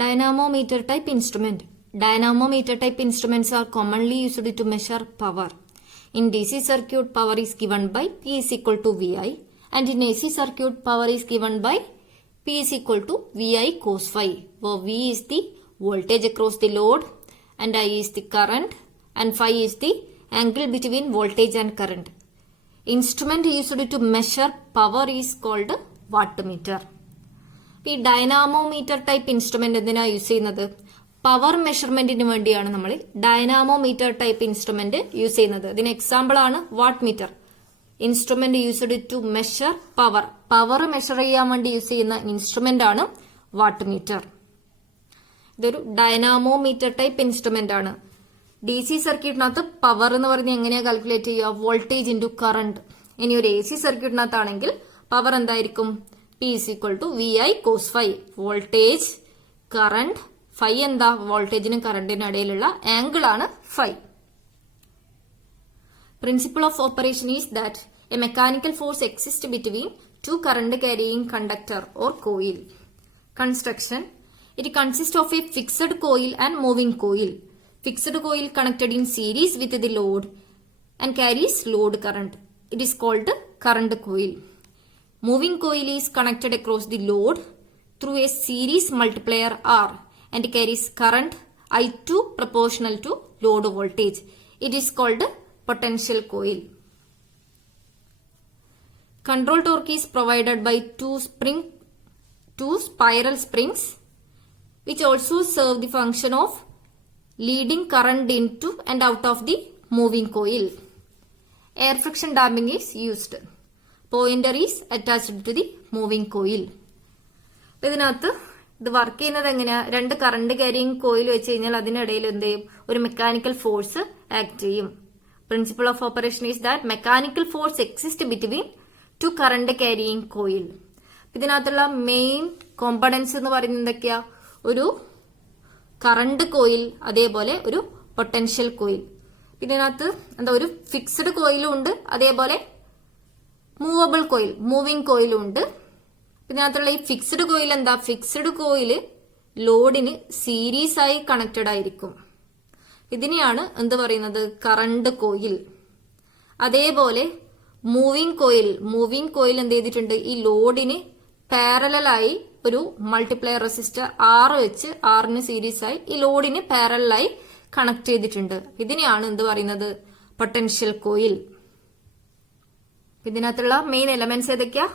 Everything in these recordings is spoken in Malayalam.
Dynamometer type instrument. Dynamometer type instruments are commonly used to measure power. In DC circuit, power is given by P is equal to VI, and in AC circuit, power is given by P is equal to VI cos phi, where V is the voltage across the load and I is the current and phi is the angle between voltage and current. Instrument used to measure power is called wattmeter. ഈ ഡൈനാമോമീറ്റർ ടൈപ്പ് ഇൻസ്ട്രുമെന്റ് എന്തിനാണ് യൂസ് ചെയ്യുന്നത്? പവർ മെഷർമെന്റിന് വേണ്ടിയാണ് നമ്മൾ ഡൈനാമോമീറ്റർ ടൈപ്പ് ഇൻസ്ട്രുമെന്റ് യൂസ് ചെയ്യുന്നത്. ഇതിന് എക്സാമ്പിൾ ആണ് watt meter. Instrument used to measure power. Power measure ചെയ്യാൻ വേണ്ടി യൂസ് ചെയ്യുന്ന ഇൻസ്ട്രുമെന്റ് ആണ് വാട്ട് മീറ്റർ. ഇതൊരു ഡൈനാമോമീറ്റർ ടൈപ്പ് ഇൻസ്ട്രുമെന്റ് ആണ്. ഡി സി സർക്യൂട്ടിനകത്ത് പവർ എന്ന് പറഞ്ഞ് എങ്ങനെയാ കാൽക്കുലേറ്റ് ചെയ്യുക? Voltage into current. ഇനി ഒരു എ സി സർക്യൂട്ടിനകത്താണെങ്കിൽ പവർ എന്തായിരിക്കും? P is equal to VI cos phi. Voltage, current, phi എന്താ? വോൾട്ടേജിനും കറണ്ടിനും ഇടയിലുള്ള ആംഗിൾ ആണ് phi. Principle of operation is that a mechanical force exists between two current carrying conductor or coil. Construction. It consists of a fixed coil and moving coil. Fixed coil connected in series with the load and carries load current. It is called current coil. Moving coil is connected across the load through a series multiplier R and carries current I2 proportional to load voltage. It is called potential coil. Control torque is provided by two spiral springs which also serve the function of leading current into and out of the moving coil. Air friction damping is used. Pointer is attached to the moving coil. ഇതിനകത്ത് ഇത് വർക്ക് ചെയ്യുന്നത് എങ്ങനെയാ? രണ്ട് കറണ്ട് ക്യാരിയിങ് കോയിൽ വെച്ച് കഴിഞ്ഞാൽ അതിനിടയിൽ എന്ത് ചെയ്യും? ഒരു മെക്കാനിക്കൽ ഫോഴ്സ് ആക്ട് ചെയ്യും. Principle of operation is that mechanical force exist between two current carrying coil. ഇതിനകത്തുള്ള മെയിൻ കോമ്പണൻസ് എന്ന് പറയുന്നത് എന്തൊക്കെയാ? ഒരു കറണ്ട് കോയിൽ, അതേപോലെ ഒരു പൊട്ടൻഷ്യൽ കോയിൽ. ഇതിനകത്ത് എന്താ? ഒരു ഫിക്സ്ഡ് കോയിലും ഉണ്ട്, അതേപോലെ മൂവബിൾ കോയിൽ, മൂവിംഗ് കോയിലും ഉണ്ട്. ഇതിനകത്തുള്ള ഈ ഫിക്സ്ഡ് കോയിൽ എന്താ? ഫിക്സ്ഡ് കോയില് ലോഡിന് സീരീസ് ആയി കണക്റ്റഡ് ആയിരിക്കും. ഇതിനെയാണ് എന്ത് പറയുന്നത്? Current coil. അതേപോലെ മൂവിംഗ് കോയിൽ എന്ത് ചെയ്തിട്ടുണ്ട്? ഈ ലോഡിന് പാരലായി ഒരു മൾട്ടിപ്ലയർ റെസിസ്റ്റർ R വെച്ച് Rന് സീരീസ് ആയി ഈ ലോഡിന് പാരലായി കണക്ട് ചെയ്തിട്ടുണ്ട്. ഇതിനെയാണ് എന്ത് പറയുന്നത്? Potential coil. ഇതിനകത്തുള്ള മെയിൻ എലമെന്റ്സ് ഏതൊക്കെയാ?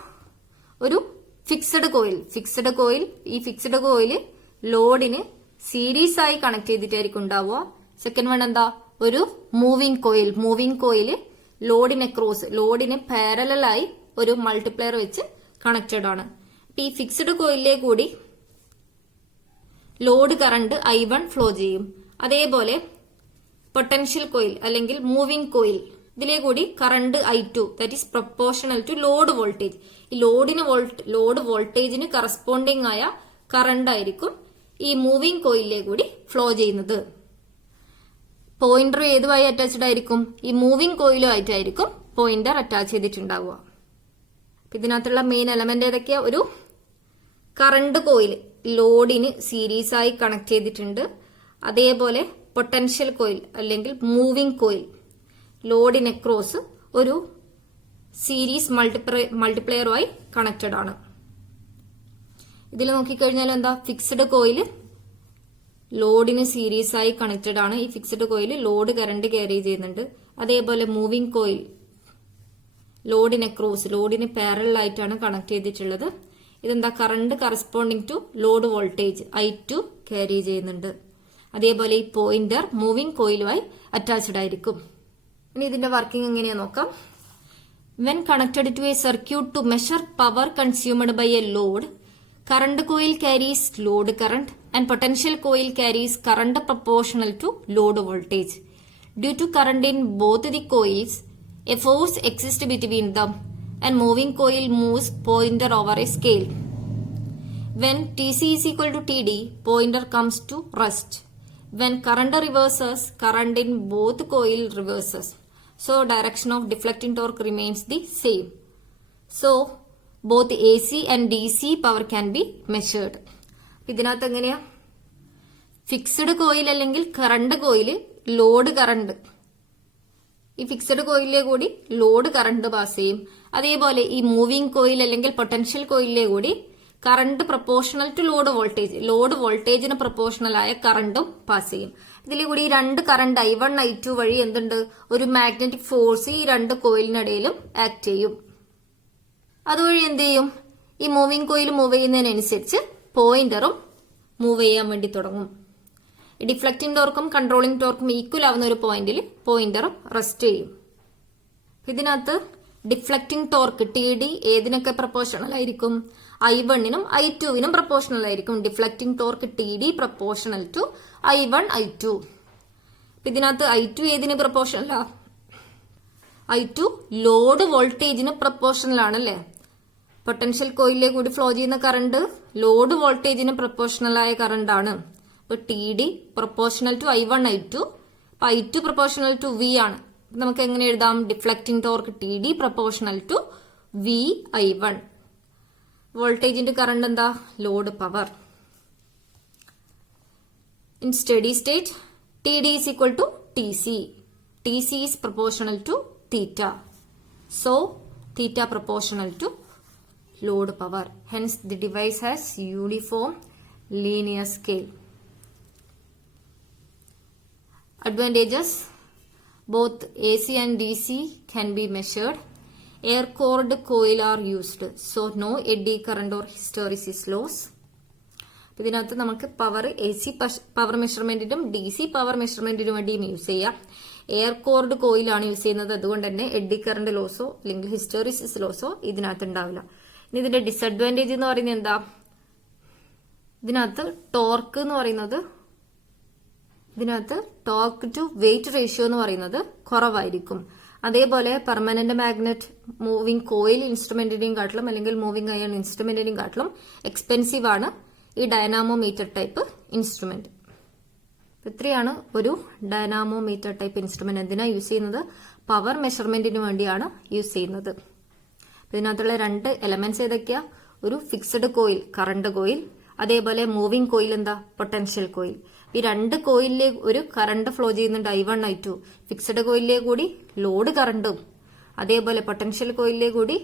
ഒരു ഫിക്സ്ഡ് കോയിൽ. ഈ ഫിക്സ്ഡ് കോയിൽ ലോഡിന് സീരീസ് ആയി കണക്ട് ചെയ്തിട്ടായിരിക്കും ഉണ്ടാവുക. സെക്കൻഡ് വൺ എന്താ? ഒരു മൂവിംഗ് കോയിൽ ലോഡിന് പാരലായി ഒരു മൾട്ടിപ്ലയർ വെച്ച് കണക്റ്റഡ് ആണ്. ഈ ഫിക്സ്ഡ് കോയിലിലെ കൂടി ലോഡ് കറണ്ട് I1 ഫ്ലോ ചെയ്യും. അതേപോലെ പൊട്ടൻഷ്യൽ കോയിൽ അല്ലെങ്കിൽ മൂവിംഗ് കോയിൽ, ഇതിലെ കൂടി current I2 that is proportional to load voltage. ഈ ലോഡ് വോൾട്ടേജിന് കറസ്പോണ്ടിങ് ആയ കറണ്ട് ആയിരിക്കും ഈ മൂവിംഗ് കോയിലിലെ കൂടി ഫ്ലോ ചെയ്യുന്നത്. പോയിന്റർ ഏതുമായി അറ്റാച്ച്ഡ് ആയിരിക്കും? ഈ മൂവിംഗ് കോയിലുമായിട്ടായിരിക്കും പോയിന്റർ അറ്റാച്ച് ചെയ്തിട്ടുണ്ടാവുക. ഇതിനകത്തുള്ള മെയിൻ എലമെന്റ് ഏതൊക്കെയാ? ഒരു കറണ്ട് കോയിൽ ലോഡിന് സീരീസ് ആയി കണക്ട് ചെയ്തിട്ടുണ്ട്. അതേപോലെ പൊട്ടൻഷ്യൽ കോയിൽ അല്ലെങ്കിൽ മൂവിംഗ് കോയിൽ ലോഡിന് അക്രോസ് ഒരു സീരീസ് മൾട്ടിപ്ലയറുമായി കണക്റ്റഡ് ആണ്. ഇതിൽ നോക്കിക്കഴിഞ്ഞാൽ എന്താ? ഫിക്സ്ഡ് കോയിൽ ലോഡിന് സീരീസ് ആയി കണക്റ്റഡ് ആണ്. ഈ fixed coil load current carry ചെയ്യുന്നുണ്ട്. അതേപോലെ മൂവിംഗ് കോയിൽ ലോഡിന് അക്രോസ് ലോഡിന് പാരലായിട്ടാണ് കണക്ട് ചെയ്തിട്ടുള്ളത്. ഇതെന്താ? Current corresponding to load voltage I2 carry ചെയ്യുന്നുണ്ട്. അതേപോലെ ഈ പോയിന്റർ മൂവിംഗ് കോയിലുമായി അറ്റാച്ച്ഡ് ആയിരിക്കും. ഇനി ഇതിന്റെ വർക്കിംഗ് എങ്ങനെയാ നോക്കാം. When connected to a circuit to measure power consumed by a load, current coil carries load current and potential coil carries current proportional to load voltage. Due to current in both the coils, a force exist between them and moving coil moves pointer over a scale. When TC is equal to TD, pointer comes to rest. When current reverses, current in both coil reverses. So direction of deflecting torque remains the same. So both AC and DC power can be measured. ഇതിനകത്ത് എങ്ങനെയാ ഫിക്സ്ഡ് കോയിൽ അല്ലെങ്കിൽ കറണ്ട് കോയിൽ ലോഡ് കറണ്ട്, ഈ ഫിക്സഡ് കോയിലിലെ കൂടി ലോഡ് കറണ്ട് പാസ് ചെയ്യും. അതേപോലെ ഈ മൂവിംഗ് കോയിൽ അല്ലെങ്കിൽ പൊട്ടൻഷ്യൽ കോയിലിലെ കൂടി current proportional to load voltage, load വോൾട്ടേജിന് പ്രൊപ്പോർഷണൽ ആയ കറണ്ടും പാസ് ചെയ്യും. ഇതിലെ കൂടി ഈ രണ്ട് കറണ്ട് I1 I2 വഴി എന്തുണ്ട്, ഒരു മാഗ്നറ്റിക് ഫോഴ്സ് ഈ രണ്ട് കോയിലിനിടയിലും ആക്ട് ചെയ്യും. അതുവഴി എന്ത് ചെയ്യും, ഈ മൂവിംഗ് കോയിൽ മൂവ് ചെയ്യുന്നതിനനുസരിച്ച് പോയിന്ററും മൂവ് ചെയ്യാൻ വേണ്ടി തുടങ്ങും. ഡിഫ്ലക്റ്റിംഗ് ടോർക്കും കൺട്രോളിംഗ് ടോർക്കും ഈക്വൽ ആവുന്ന ഒരു പോയിന്റിൽ പോയിന്ററും റെസ്റ്റ് ചെയ്യും. ഇതിനകത്ത് ഡിഫ്ലക്റ്റിംഗ് ടോർക്ക് TD ഏതിനൊക്കെ പ്രപ്പോർഷണൽ ആയിരിക്കും, I1നും I2വിനും പ്രപ്പോർഷണൽ ആയിരിക്കും. Deflecting torque TD proportional to I1 I2. ഇതിനകത്ത് I2 ഏതിന് പ്രപ്പോർഷണലാ, I2 ലോഡ് വോൾട്ടേജിന് പ്രപ്പോർഷണൽ ആണല്ലേ. പൊട്ടൻഷ്യൽ കോയിലിലെ കൂടി ഫ്ലോ ചെയ്യുന്ന കറണ്ട് ലോഡ് വോൾട്ടേജിന് പ്രപ്പോർഷണൽ ആയ കറണ്ട് ആണ്. TD proportional to I1 I2, I2 proportional to V ആണ്. നമുക്ക് എങ്ങനെ എഴുതാം, deflecting torque TD proportional to V I1. വോൾട്ടേജിന്റെ കറണ്ട് എന്താ, load power. In steady state TD is equal to TC. TC is proportional to theta. So theta proportional to load power. Hence the device has uniform linear scale. Advantages: both AC and DC can be measured. Air cored coil are used, so no eddy current or hysteresis loss. ഇതിനകത്ത് നമുക്ക് പവർ AC പവർ മെഷർമെന്റിനും DC പവർ മെഷർമെന്റിനും വേണ്ടിയും യൂസ് ചെയ്യാം. എയർ കോർഡ് കോയിലാണ് യൂസ് ചെയ്യുന്നത്, അതുകൊണ്ട് തന്നെ എഡ്ഡി കറണ്ട് ലോസോ അല്ലെങ്കിൽ ഹിസ്റ്റോറിസിസ് ലോസോ ഇതിനകത്ത് ഉണ്ടാവില്ല. ഇനി ഇതിന്റെ ഡിസഡ്വാൻറ്റേജ് എന്ന് പറയുന്നത് എന്താ, ഇതിനകത്ത് ടോർക്ക് എന്ന് പറയുന്നത്, ഇതിനകത്ത് ടോർക്ക് ടു വെയിറ്റ് റേഷ്യോ എന്ന് പറയുന്നത് കുറവായിരിക്കും. അതേപോലെ പെർമനന്റ് മാഗ്നറ്റ് മൂവിംഗ് കോയിൽ ഇൻസ്ട്രുമെന്റിനെയും കാട്ടിലും അല്ലെങ്കിൽ മൂവിംഗ് അയൺ ഇൻസ്ട്രുമെന്റിനെയും കാട്ടിലും എക്സ്പെൻസീവ് ആണ് ഈ ഡൈനാമോമീറ്റർ ടൈപ്പ് ഇൻസ്ട്രുമെന്റ്. ഇത്രയാണ് ഒരു ഡൈനാമോമീറ്റർ ടൈപ്പ് ഇൻസ്ട്രുമെന്റ്. എന്തിനാ യൂസ് ചെയ്യുന്നത്, പവർ മെഷർമെന്റിന് വേണ്ടിയാണ് യൂസ് ചെയ്യുന്നത്. ഇതിനകത്തുള്ള രണ്ട് എലമെന്റ്സ് ഏതൊക്കെയാ, ഒരു ഫിക്സഡ് കോയിൽ കറണ്ട് കോയിൽ, അതേപോലെ മൂവിംഗ് കോയിൽ എന്താ, പൊട്ടൻഷ്യൽ കോയിൽ. ഈ രണ്ട് കോയിലിലെ ഒരു കറണ്ട് ഫ്ലോ ചെയ്യുന്നുണ്ട് I1 I2. ഫിക്സഡ് കോയിലിലെ കൂടി ലോഡ് കറണ്ടും അതേപോലെ പൊട്ടൻഷ്യൽ കോയിലിലെ കൂടി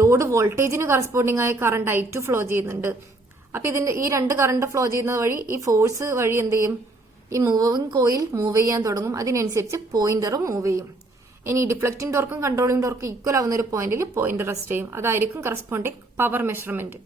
ലോഡ് വോൾട്ടേജിന് കറസ്പോണ്ടിങ് ആയ കറണ്ട് I2 ഫ്ലോ ചെയ്യുന്നുണ്ട്. അപ്പൊ ഇതിന്റെ ഈ രണ്ട് കറണ്ട് ഫ്ലോ ചെയ്യുന്നത് വഴി ഈ ഫോഴ്സ് വഴി എന്ത് ചെയ്യും, ഈ മൂവിംഗ് കോയിൽ മൂവ് ചെയ്യാൻ തുടങ്ങും. അതിനനുസരിച്ച് പോയിന്ററും മൂവ് ചെയ്യും. ഇനി ഡിഫ്ലക്റ്റിംഗ് ടോർക്കും കൺട്രോളിംഗ് ടോർക്കും ഈക്വൽ ആവുന്ന ഒരു പോയിന്റിൽ പോയിന്റർ റെസ്റ്റ് ചെയ്യും. അതായിരിക്കും കറസ്പോണ്ടിങ് പവർ മെഷർമെന്റ്.